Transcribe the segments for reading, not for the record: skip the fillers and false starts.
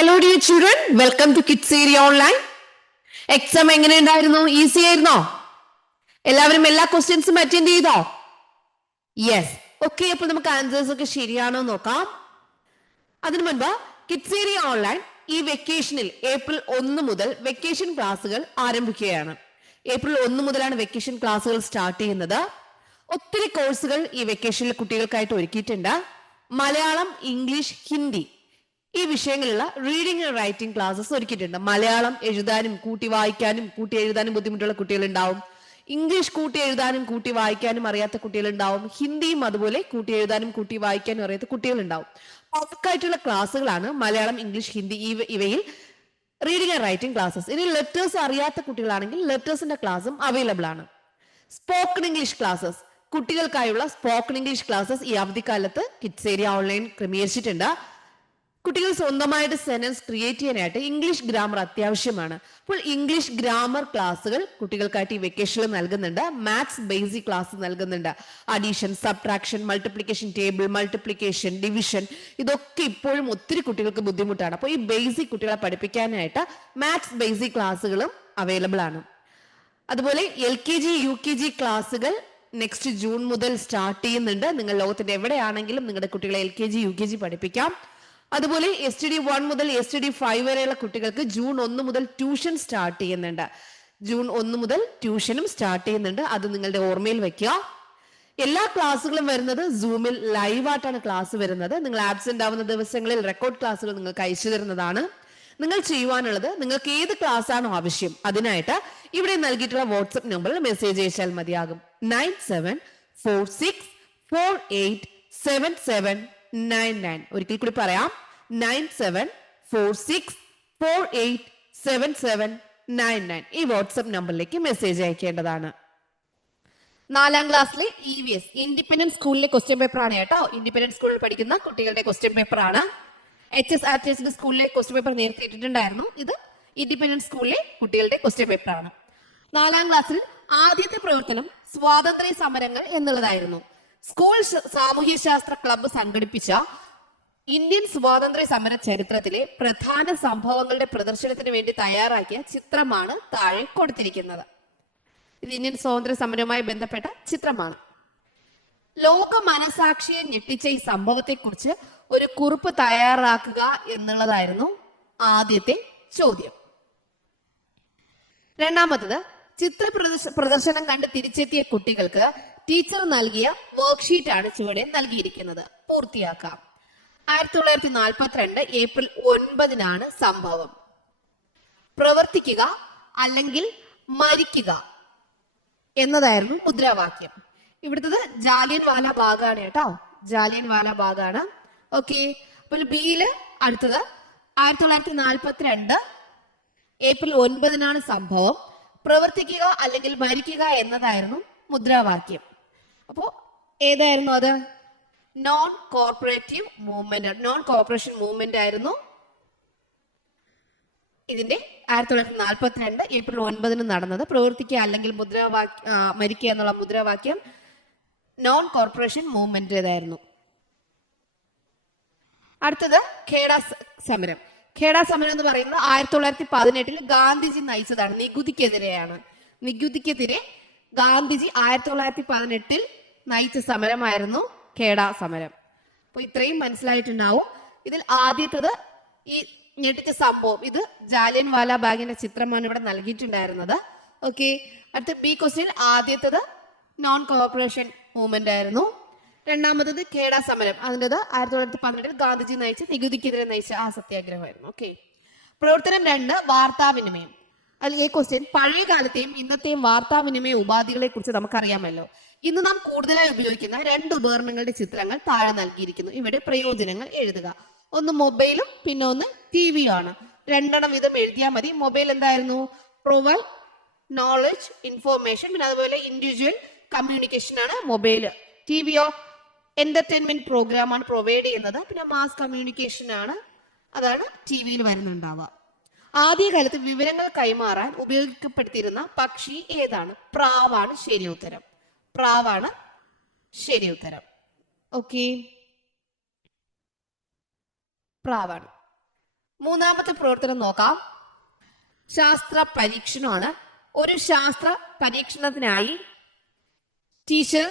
Hello dear children, welcome to Kids Area Online. Exam എങ്ങനെയുണ്ടായിരുന്നു? Easy ആയിരുന്നോ? എല്ലാവരും എല്ലാ ക്വസ്റ്റ്യൻസും അറ്റൻഡ് ചെയ്തോ? യെസ്. ഓക്കെ, അപ്പോൾ നമുക്ക് ആൻസേഴ്സ് ഒക്കെ ശരിയാണോ നോക്കാം. അതിനു മുൻപ് കിഡ്സ് ഏരിയ ഓൺലൈൻ ഈ വെക്കേഷനിൽ ഏപ്രിൽ 1 മുതൽ വെക്കേഷൻ ക്ലാസ്സുകൾ ആരംഭിക്കുകയാണ്. ഏപ്രിൽ 1 മുതലാണ് വെക്കേഷൻ ക്ലാസ്സുകൾ സ്റ്റാർട്ട് ചെയ്യുന്നത്. ഒത്തിരി കോഴ്സുകൾ ഈ വെക്കേഷനിൽ കുട്ടികൾക്കായിട്ട് ഒരുക്കിയിട്ടുണ്ട്. മലയാളം, ഇംഗ്ലീഷ്, ഹിന്ദി ഈ വിഷയങ്ങളിലുള്ള റീഡിംഗ് ആൻഡ് റൈറ്റിംഗ് ക്ലാസ്സസ് ഒരുക്കിയിട്ടുണ്ട്. മലയാളം എഴുതാനും കൂട്ടി വായിക്കാനും കൂട്ടി എഴുതാനും ബുദ്ധിമുട്ടുള്ള കുട്ടികളുണ്ടാവും. ഇംഗ്ലീഷ് കൂട്ടി എഴുതാനും കൂട്ടി വായിക്കാനും അറിയാത്ത കുട്ടികളുണ്ടാവും. ഹിന്ദിയും അതുപോലെ കൂട്ടി എഴുതാനും കൂട്ടി വായിക്കാനും അറിയാത്ത കുട്ടികളുണ്ടാവും. അവർക്കായിട്ടുള്ള ക്ലാസ്സുകളാണ് മലയാളം, ഇംഗ്ലീഷ്, ഹിന്ദി ഇവയിൽ റീഡിംഗ് ആൻഡ് റൈറ്റിംഗ് ക്ലാസ്സസ്. ഇനി ലെറ്റേഴ്സ് അറിയാത്ത കുട്ടികളാണെങ്കിൽ ലെറ്റേഴ്സിന്റെ ക്ലാസ്സും അവൈലബിൾ ആണ്. സ്പോക്കൺ ഇംഗ്ലീഷ് ക്ലാസ്സസ്, കുട്ടികൾക്കായുള്ള സ്പോക്കൺ ഇംഗ്ലീഷ് ക്ലാസ്സസ് ഈ അവധിക്കാലത്ത് കിഡ്സ് ഏരിയ ഓൺലൈൻ ക്രമീകരിച്ചിട്ടുണ്ട്. കുട്ടികൾ സ്വന്തമായിട്ട് സെന്റൻസ് ക്രിയേറ്റ് ചെയ്യാനായിട്ട് ഇംഗ്ലീഷ് ഗ്രാമർ അത്യാവശ്യമാണ്. അപ്പോൾ ഇംഗ്ലീഷ് ഗ്രാമർ ക്ലാസ്സുകൾ കുട്ടികൾക്കായിട്ട് ഈ വെക്കേഷനിൽ നൽകുന്നുണ്ട്. മാത്സ് ബേസിക് ക്ലാസ് നൽകുന്നുണ്ട്. Addition, subtraction, multiplication table, multiplication, division ഇതൊക്കെ ഇപ്പോഴും ഒത്തിരി കുട്ടികൾക്ക് ബുദ്ധിമുട്ടാണ്. അപ്പോൾ ഈ ബേസിക് കുട്ടികളെ പഠിപ്പിക്കാനായിട്ട് മാത്സ് ബേസിക് ക്ലാസ്സുകളും അവൈലബിൾ ആണ്. അതുപോലെ LKG, UKG ക്ലാസ്സുകൾ നെക്സ്റ്റ് ജൂൺ മുതൽ സ്റ്റാർട്ട് ചെയ്യുന്നുണ്ട്. നിങ്ങൾ ലോകത്തിന്റെ എവിടെയാണെങ്കിലും നിങ്ങളുടെ കുട്ടികളെ LKG, UKG പഠിപ്പിക്കാം. അതുപോലെ STD 1 മുതൽ STD 5 വരെയുള്ള കുട്ടികൾക്ക് ജൂൺ 1 മുതൽ ട്യൂഷൻ സ്റ്റാർട്ട് ചെയ്യുന്നുണ്ട്. ജൂൺ 1 മുതൽ ട്യൂഷനും സ്റ്റാർട്ട് ചെയ്യുന്നുണ്ട്. അത് നിങ്ങളുടെ ഓർമ്മയിൽ വെക്കുക. എല്ലാ ക്ലാസ്സുകളും വരുന്നത് സൂമിൽ ലൈവായിട്ടാണ് ക്ലാസ് വരുന്നത്. നിങ്ങൾ ആബ്സെന്റ് ആവുന്ന ദിവസങ്ങളിൽ റെക്കോർഡ് ക്ലാസ്സുകൾ നിങ്ങൾക്ക് അയച്ചു തരുന്നതാണ്. നിങ്ങൾ ചെയ്യുവാനുള്ളത്, നിങ്ങൾക്ക് ഏത് ക്ലാസ് ആണോ ആവശ്യം അതിനായിട്ട് ഇവിടെ നൽകിയിട്ടുള്ള വാട്സ്ആപ്പ് നമ്പറിൽ മെസ്സേജ് അയച്ചാൽ മതിയാകും. 9746487799. ഒരിക്കൽ കൂടി പറയാം, 9746487799 ഈ വാട്സ്ആപ്പ് നമ്പറിലേക്ക് മെസ്സേജ് അയക്കേണ്ടതാണ്. 4ാം ക്ലാസ്സിലെ EVS ഇൻഡിപെൻഡന്റ് സ്കൂളിലെ ക്വസ്റ്റ്യൻ പേപ്പർ ആണ് കേട്ടോ. ഇൻഡിപെൻഡന്റ് സ്കൂളിൽ പഠിക്കുന്ന കുട്ടികളുടെ ക്വസ്റ്റ്യൻ പേപ്പർ ആണ്. HS സ്കൂളിലെ ക്വസ്റ്റ്യൻ പേപ്പർ നേരത്തെ ഇട്ടിട്ടുണ്ടായിരുന്നു. ഇത് ഇൻഡിപെൻഡന്റ് സ്കൂളിലെ കുട്ടികളുടെ ക്വസ്റ്റ്യൻ പേപ്പർ ആണ്. 4ാം ക്ലാസ്സിൽ ആദ്യത്തെ പ്രവർത്തനം സ്വാതന്ത്ര്യ സമരങ്ങൾ എന്നുള്ളതായിരുന്നു. സ്കൂൾ സാമൂഹ്യശാസ്ത്ര ക്ലബ്ബ് സംഘടിപ്പിച്ച ഇന്ത്യൻ സ്വാതന്ത്ര്യ സമര ചരിത്രത്തിലെ പ്രധാന സംഭവങ്ങളുടെ പ്രദർശനത്തിന് വേണ്ടി തയ്യാറാക്കിയ ചിത്രമാണ് താഴെ കൊടുത്തിരിക്കുന്നത്. ഇത് ഇന്ത്യൻ സ്വാതന്ത്ര്യ സമരവുമായി ബന്ധപ്പെട്ട ചിത്രമാണ്. ലോക മനസാക്ഷിയെ ഞെട്ടിച്ച ഈ സംഭവത്തെ കുറിച്ച് ഒരു കുറിപ്പ് തയ്യാറാക്കുക എന്നുള്ളതായിരുന്നു ആദ്യത്തെ ചോദ്യം. രണ്ടാമത്തത്, ചിത്ര പ്രദർശനം കണ്ട് തിരിച്ചെത്തിയ കുട്ടികൾക്ക് ടീച്ചർ നൽകിയ വർക്ക്ഷീറ്റ് ആണ് ചുവടെ നൽകിയിരിക്കുന്നത്. പൂർത്തിയാക്കാം. 1942 ഏപ്രിൽ 9 സംഭവം. പ്രവർത്തിക്കുക അല്ലെങ്കിൽ മരിക്കുക എന്നതായിരുന്നു മുദ്രാവാക്യം. ഇവിടുത്തത് ജാലിയൻ വാല ബാഗാണ് കേട്ടോ. ജാലിയൻ വാല ബാഗാണ്. ഓക്കെ, അപ്പോൾ ബിയില് അടുത്തത് 1942 ഏപ്രിൽ 9 സംഭവം. പ്രവർത്തിക്കുക അല്ലെങ്കിൽ മരിക്കുക എന്നതായിരുന്നു മുദ്രാവാക്യം. അപ്പോ ഏതായിരുന്നു അത്? Non corporative movement, non corporation movement ആയിരുന്നു ഇതിന്റെ 1942 ഏപ്രിൽ 9 നടന്നത്. പ്രവർത്തിക്കുക അല്ലെങ്കിൽ മരിക്കുക എന്നുള്ള മുദ്രാവാക്യം നോൺ കോർപ്പറേഷൻ മൂവ്മെന്റേതായിരുന്നു. അടുത്തത് ഖേഡ സമരം. ഖേഡ സമരം എന്ന് പറയുന്നത് 1918 ഗാന്ധിജി നയിച്ചതാണ്. നികുതിക്കെതിരെയാണ്. നികുതിക്കെതിരെ ഗാന്ധിജി 1918 നയിച്ച സമരമായിരുന്നു ഖേഡ സമരം. അപ്പൊ ഇത്രയും മനസ്സിലായിട്ടുണ്ടാവും. ഇതിൽ ആദ്യത്തത് ഈ ഞെട്ടിച്ച സംഭവം, ഇത് ജാലിയൻ വാല ബാഗിന്റെ ചിത്രമാണ് ഇവിടെ നൽകിയിട്ടുണ്ടായിരുന്നത്. ഓക്കെ, അടുത്ത ബി ക്വസ്റ്റ്യൻ ആദ്യത്തത് നോൺ കോർപ്പറേഷൻ മൂവ്മെന്റ് ആയിരുന്നു. രണ്ടാമത്തത് ഖേഡ സമരം, അതിൻ്റെത് 1918 ഗാന്ധിജി നയിച്ച നികുതിക്കെതിരെ നയിച്ച ആ സത്യാഗ്രഹമായിരുന്നു. ഓക്കെ, പ്രവർത്തനം 2 വാർത്താവിനിമയം. അതിൽ ഈ ക്വസ്റ്റ്യൻ, പഴയ കാലത്തെയും ഇന്നത്തെയും വാർത്താവിനിമയ ഉപാധികളെ കുറിച്ച് നമുക്കറിയാമല്ലോ. ഇന്ന് നാം കൂടുതലായി ഉപയോഗിക്കുന്ന 2 ഉപകരണങ്ങളുടെ ചിത്രങ്ങൾ താഴെ നൽകിയിരിക്കുന്നു. ഇവിടെ പ്രയോജനങ്ങൾ എഴുതുക. ഒന്ന് മൊബൈലും പിന്നെ ഒന്ന് TV-യും ആണ്. 2 വീതം എഴുതിയാൽ മതി. മൊബൈൽ എന്തായിരുന്നു? പ്രൊവൈഡ് നോളജ്, ഇൻഫോർമേഷൻ, പിന്നെ അതുപോലെ ഇൻഡിവിജ്വൽ കമ്മ്യൂണിക്കേഷൻ ആണ് മൊബൈല്. TV-യോ എന്റർടൈൻമെന്റ് പ്രോഗ്രാം ആണ് പ്രൊവൈഡ് ചെയ്യുന്നത്. പിന്നെ മാസ് കമ്മ്യൂണിക്കേഷൻ ആണ്, അതാണ് TV-യിൽ വരുന്നുണ്ടാവുക. ആദ്യകാലത്ത് വിവരങ്ങൾ കൈമാറാൻ ഉപയോഗപ്പെടുത്തിയിരുന്ന പക്ഷി ഏതാണ്? പ്രാവാണ് ശരി ഉത്തരം. പ്രാവാണ് ശരി ഉത്തരം. ഓക്കെ, പ്രാവാണ്. മൂന്നാമത്തെ പ്രവർത്തനം നോക്കാം. ശാസ്ത്ര പരീക്ഷണമാണ്. ഒരു ശാസ്ത്ര പരീക്ഷണത്തിനായി ടീച്ചർ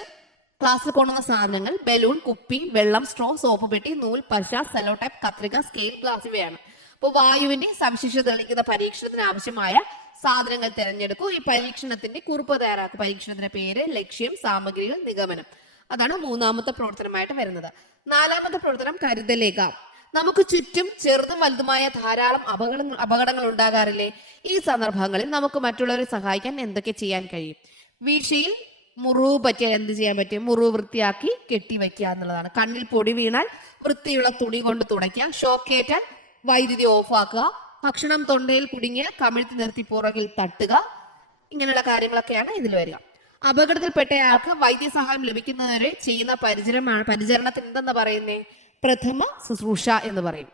ക്ലാസ്സിൽ കൊണ്ടുവന്ന സാധനങ്ങൾ ബലൂൺ, കുപ്പി, വെള്ളം, സ്ട്രോ, സോപ്പ് പെട്ടി, നൂൽ, പശ, സെലോ ടൈപ്പ്, കത്രിക, സ്കെയിൽ, ഗ്ലാസ് ഇവയാണ്. അപ്പോൾ വായുവിന്റെ സവിശേഷത തെളിയിക്കുന്ന പരീക്ഷണത്തിന് ആവശ്യമായ സാധനങ്ങൾ തിരഞ്ഞെടുക്കൂ. ഈ പരീക്ഷണത്തിന്റെ കുറിപ്പ് തയ്യാറാക്കും. പരീക്ഷണത്തിന്റെ പേര്, ലക്ഷ്യം, സാമഗ്രികൾ, നിഗമനം. അതാണ് മൂന്നാമത്തെ പ്രവർത്തനമായിട്ട് വരുന്നത്. നാലാമത്തെ പ്രവർത്തനം കരുതലേഖ. നമുക്ക് ചുറ്റും ചെറുതും വലുതുമായ ധാരാളം അപകടങ്ങൾ ഉണ്ടാകാറില്ലേ? ഈ സന്ദർഭങ്ങളിൽ നമുക്ക് മറ്റുള്ളവരെ സഹായിക്കാൻ എന്തൊക്കെ ചെയ്യാൻ കഴിയും? വീഴ്ചയിൽ മുറിവ് പറ്റിയാൽ എന്ത് ചെയ്യാൻ പറ്റും? മുറിവ് വൃത്തിയാക്കി കെട്ടിവെക്കുക എന്നുള്ളതാണ്. കണ്ണിൽ പൊടി വീണാൽ വൃത്തിയുള്ള തുണി കൊണ്ട് തുടയ്ക്കുക. ഷോക്കേറ്റാൽ വൈദ്യുതി ഓഫാക്കുക. ഭക്ഷണം തൊണ്ടയിൽ കുടുങ്ങിയാൽ കമിഴ്ത്തി നിർത്തി പുറകിൽ തട്ടുക. ഇങ്ങനെയുള്ള കാര്യങ്ങളൊക്കെയാണ് ഇതിൽ വരിക. അപകടത്തിൽപ്പെട്ടയാൾക്ക് വൈദ്യസഹായം ലഭിക്കുന്നവരെ ചെയ്യുന്ന പരിചരണത്തിന് എന്തെന്ന് പറയുന്നേ? പ്രഥമ ശുശ്രൂഷ എന്ന് പറയും.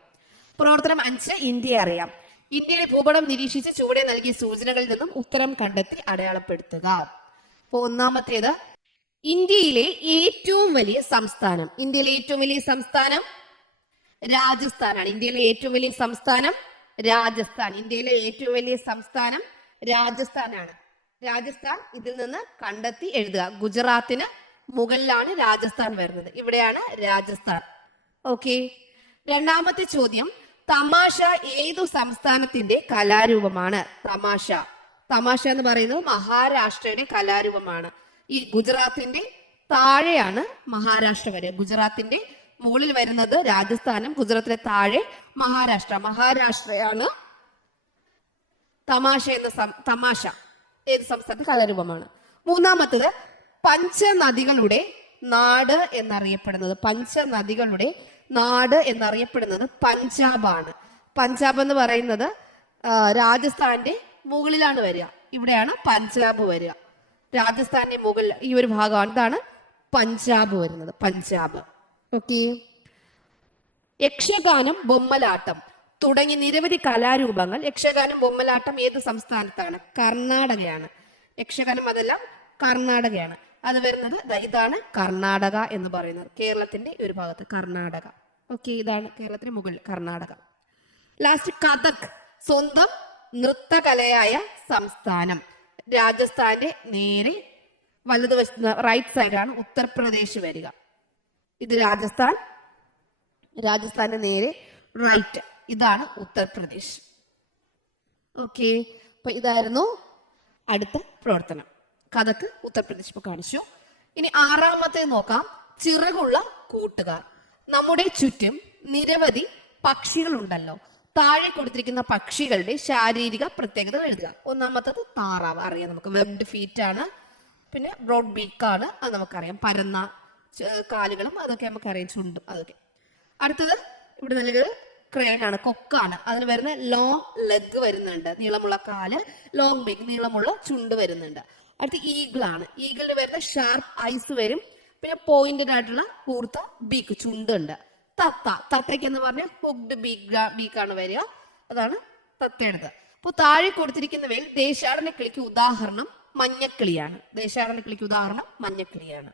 പ്രവർത്തനം 5, ഇന്ത്യയെ അറിയാം. ഇന്ത്യയിലെ ഭൂപടം നിരീക്ഷിച്ച് ചുവടെ നൽകിയ സൂചനകളിൽ നിന്നും ഉത്തരം കണ്ടെത്തി അടയാളപ്പെടുത്തുക. അപ്പൊ ഒന്നാമത്തേത്, ഇന്ത്യയിലെ ഏറ്റവും വലിയ സംസ്ഥാനം. ഇന്ത്യയിലെ ഏറ്റവും വലിയ സംസ്ഥാനം രാജസ്ഥാനാണ്. ഇന്ത്യയിലെ ഏറ്റവും വലിയ സംസ്ഥാനം രാജസ്ഥാൻ. ഇന്ത്യയിലെ ഏറ്റവും വലിയ സംസ്ഥാനം രാജസ്ഥാനാണ്. രാജസ്ഥാൻ ഇതിൽ നിന്ന് കണ്ടെത്തി എഴുതുക. ഗുജറാത്തിന് മുകളിലാണ് രാജസ്ഥാൻ വരുന്നത്. ഇവിടെയാണ് രാജസ്ഥാൻ. ഓക്കെ. രണ്ടാമത്തെ ചോദ്യം, തമാശ ഏതു സംസ്ഥാനത്തിന്റെ കലാരൂപമാണ്? തമാശ. തമാശ എന്ന് പറയുന്നത് മഹാരാഷ്ട്രയുടെ കലാരൂപമാണ്. ഈ ഗുജറാത്തിന്റെ താഴെയാണ് മഹാരാഷ്ട്ര വരെ. ഗുജറാത്തിന്റെ മുകളിൽ വരുന്നത് രാജസ്ഥാനും ഗുജറാത്തിലെ താഴെ മഹാരാഷ്ട്ര. മഹാരാഷ്ട്രയാണ് തമാശ തമാശ ഏത് സംസ്ഥാനത്തെ കലാരൂപമാണ്. മൂന്നാമത്തത്, പഞ്ചനദികളുടെ നാട് എന്നറിയപ്പെടുന്നത്. പഞ്ചനദികളുടെ നാട് എന്നറിയപ്പെടുന്നത് പഞ്ചാബാണ്. പഞ്ചാബ് എന്ന് പറയുന്നത് രാജസ്ഥാന്റെ മുകളിലാണ് വരിക. ഇവിടെയാണ് പഞ്ചാബ് വരിക. രാജസ്ഥാന്റെ മുകളിൽ ഈ ഒരു ഭാഗമാണ്. ഇതാണ് പഞ്ചാബ് വരുന്നത്. പഞ്ചാബ്. ഓക്കെ. യക്ഷഗാനം, ബൊമ്മലാട്ടം തുടങ്ങി നിരവധി കലാരൂപങ്ങൾ. യക്ഷഗാനം, ബൊമ്മലാട്ടം ഏത് സംസ്ഥാനത്താണ്? കർണാടകയാണ്. യക്ഷഗാനം അതെല്ലാം കർണാടകയാണ്. അത് വരുന്നത് ഇതാണ് കർണാടക എന്ന് പറയുന്നത്. കേരളത്തിന്റെ ഒരു ഭാഗത്ത് കർണാടക. ഓക്കെ. ഇതാണ് കേരളത്തിന് മുകളിൽ കർണാടക. ലാസ്റ്റ്, കഥക് സ്വന്തം നൃത്തകലയായ സംസ്ഥാനം. രാജസ്ഥാന്റെ നേരെ വലതുവശത്ത് റൈറ്റ് സൈഡാണ് ഉത്തർപ്രദേശ് വരിക. ഇത് രാജസ്ഥാൻ. രാജസ്ഥാന്റെ നേരെ റൈറ്റ് ഇതാണ് ഉത്തർപ്രദേശ്. ഓക്കെ. അപ്പൊ ഇതായിരുന്നു അടുത്ത പ്രവർത്തനം. കഥക്ക് ഉത്തർപ്രദേശ് ഇപ്പൊ കാണിച്ചു. ഇനി ആറാമത്തെ നോക്കാം. ചിറകുള്ള കൂട്ടുകാർ. നമ്മുടെ ചുറ്റും നിരവധി പക്ഷികൾ ഉണ്ടല്ലോ. താഴെ കൊടുത്തിരിക്കുന്ന പക്ഷികളുടെ ശാരീരിക പ്രത്യേകതകൾ എഴുതുക. ഒന്നാമത്തത് താറാവ്. അറിയാം നമുക്ക്. വെബ്ഡ് ഫീറ്റ് ആണ്. പിന്നെ ബ്രോഡ് ബീക്കാണ്. അത് നമുക്കറിയാം. പരന്ന കാലുകളും അതൊക്കെ നമുക്കറിയാം. ചുണ്ടും അതൊക്കെ. അടുത്തത് ഇവിടെ നൽകിയത് ക്രെയിൻ ആണ്. കൊക്കാണ്. അതിന് വരുന്ന ലോങ് ലെഗ് വരുന്നുണ്ട്. നീളമുള്ള കാല്, ലോങ് ബീക്ക്, നീളമുള്ള ചുണ്ട് വരുന്നുണ്ട്. അടുത്ത ഈഗിൾ ആണ്. ഈഗിളിന് വരുന്ന ഷാർപ്പ് ഐസ് വരും. പിന്നെ പോയിന്റഡ് ആയിട്ടുള്ള കൂർത്ത ബീക്ക്, ചുണ്ടുണ്ട്. തത്ത. തത്തയ്ക്ക് എന്ന് പറഞ്ഞാൽ ഹുക്ഡ് ബീക്കാണ് വരിക. അതാണ് തത്തയുടേത്. അപ്പോൾ താഴെ കൊടുത്തിരിക്കുന്നവയിൽ ദേശാടന കിളിക്ക് ഉദാഹരണം മഞ്ഞക്കിളിയാണ്. ദേശാടന കിളിക്ക് ഉദാഹരണം മഞ്ഞക്കിളിയാണ്.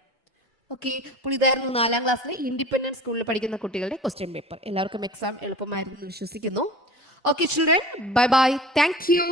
ഓക്കെ. അപ്പോൾ ഇതായിരുന്നു 4ാം ക്ലാസ്സിലെ ഇൻഡിപെൻഡന്റ് സ്കൂളിൽ പഠിക്കുന്ന കുട്ടികളുടെ ക്വസ്റ്റ്യൻ പേപ്പർ. എല്ലാവർക്കും എക്സാം എളുപ്പമായിരുന്നു വിശ്വസിക്കുന്നു. Okay children, bye bye. Thank you.